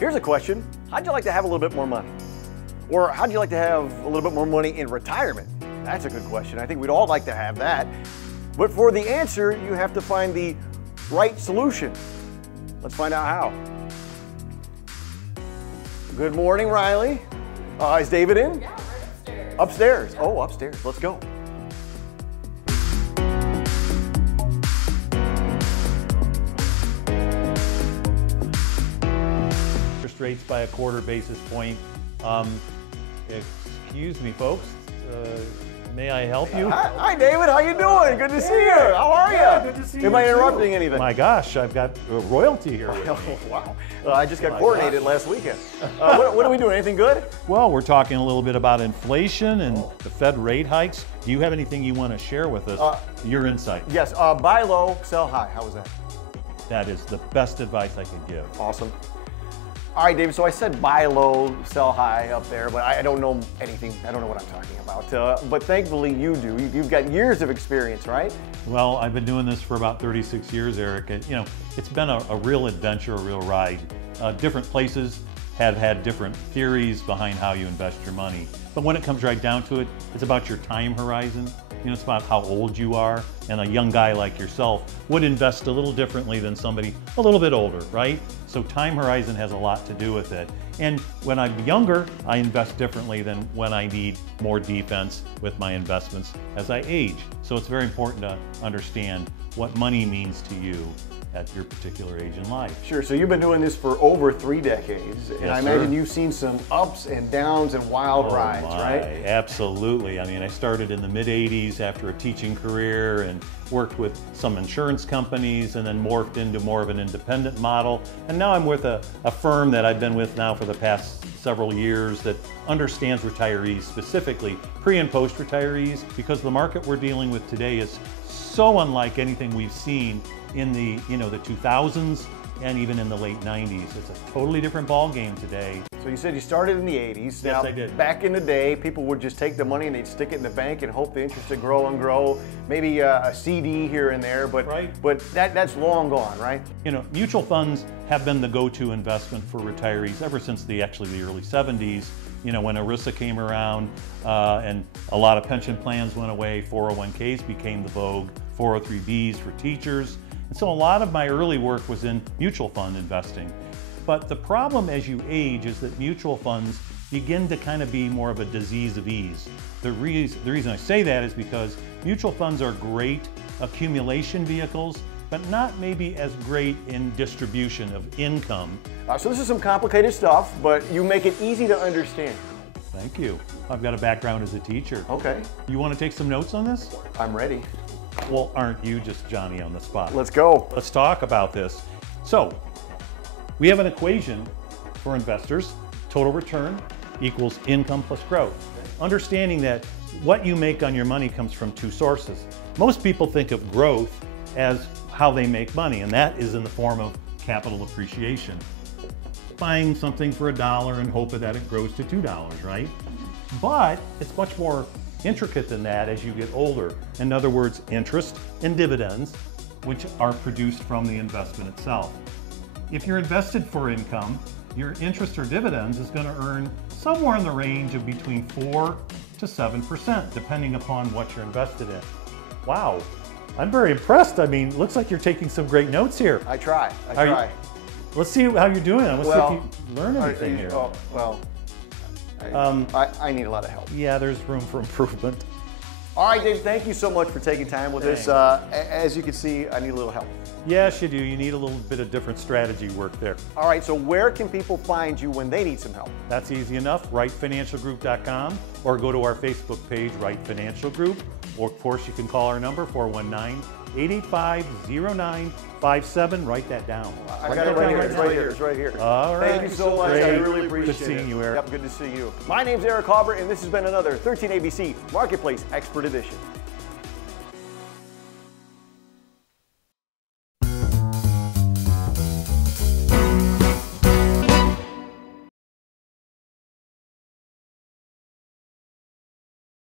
Here's a question. How'd you like to have a little bit more money? Or how'd you like to have a little bit more money in retirement? That's a good question. I think we'd all like to have that. But for the answer, you have to find the right solution. Let's find out how. Good morning, Riley. Is David in? Yeah, right upstairs. Upstairs. Oh, upstairs. Let's go. Interest rates by a quarter basis point. Excuse me, folks. May I help you? Hi, David. How you doing? Good to see you. How are you? Yeah, good to see you. Am I interrupting anything? My gosh, I've got royalty here. Wow. I just got coordinated last weekend. What are we doing? Anything good? Well, we're talking a little bit about inflation and the Fed rate hikes. Do you have anything you want to share with us? Your insight. Yes. Buy low, sell high. How was that? That is the best advice I could give. Awesome. All right, David, so I said buy low, sell high up there, but I don't know anything. I don't know what I'm talking about. But thankfully you do. You've got years of experience, right? Well, I've been doing this for about 36 years, Eric. And, it's been a real adventure, a real ride. Different places have had different theories behind how you invest your money. But when it comes right down to it, it's about your time horizon. It's about how old you are, and a young guy like yourself would invest a little differently than somebody a little bit older, right? So time horizon has a lot to do with it. And when I'm younger, I invest differently than when I need more defense with my investments as I age. So it's very important to understand what money means to you at your particular age in life. Sure, so you've been doing this for over 3 decades, and Yes, I imagine sir. you've seen some ups and downs and wild rides, right? Absolutely. I mean, I started in the mid-'80s after a teaching career and worked with some insurance companies and then morphed into more of an independent model. And now I'm with a firm that I've been with now for the past several years that understands retirees, specifically pre and post retirees, because the market we're dealing with today is so unlike anything we've seen in the the 2000s and even in the late 90s. It's a totally different ball game today. So you said you started in the 80s. Yes, now, I did. Back in the day, people would just take the money and they'd stick it in the bank and hope the interest would grow and grow. Maybe a CD here and there, but Right. but that's long gone, right? Mutual funds have been the go-to investment for retirees ever since the early 70s. When ERISA came around and a lot of pension plans went away, 401ks became the vogue, 403bs for teachers. And so a lot of my early work was in mutual fund investing. But the problem as you age is that mutual funds begin to kind of be more of a disease of ease. The reason I say that is because mutual funds are great accumulation vehicles, but not maybe as great in distribution of income. So this is some complicated stuff, but you make it easy to understand. Thank you. I've got a background as a teacher. Okay, You want to take some notes on this? I'm ready. Well, aren't you just Johnny on the spot? Let's go. Let's talk about this. So, we have an equation for investors. Total return equals income plus growth. Understanding that what you make on your money comes from 2 sources. Most people think of growth as how they make money, and that is in the form of capital appreciation. Buying something for $1 and hoping that it grows to $2, right? But it's much more intricate than that as you get older. In other words, interest and dividends, which are produced from the investment itself. If you're invested for income, your interest or dividends is going to earn somewhere in the range of between 4 to 7%, depending upon what you're invested in. Wow, I'm very impressed. I mean, looks like you're taking some great notes here. I try. Let's see how you're doing. Let's see if you learn Are anything you- here. Oh, well, I need a lot of help. Yeah, there's room for improvement. All right, Dave, thank you so much for taking time with us. As you can see, I need a little help. Yes, you do. You need a little bit of different strategy work there. All right, so where can people find you when they need some help? That's easy enough. WrightFinancialGroup.com, or go to our Facebook page, Wright Financial Group. Or of course, you can call our number, 419-885-0957. Write that down. I got it right here. It's right here. It's right here. All right. Thank you so much. Great. I really appreciate it. Good seeing you, Eric. Yep, good to see you. My name's Eric Hauber, and this has been another 13 ABC Marketplace Expert Edition.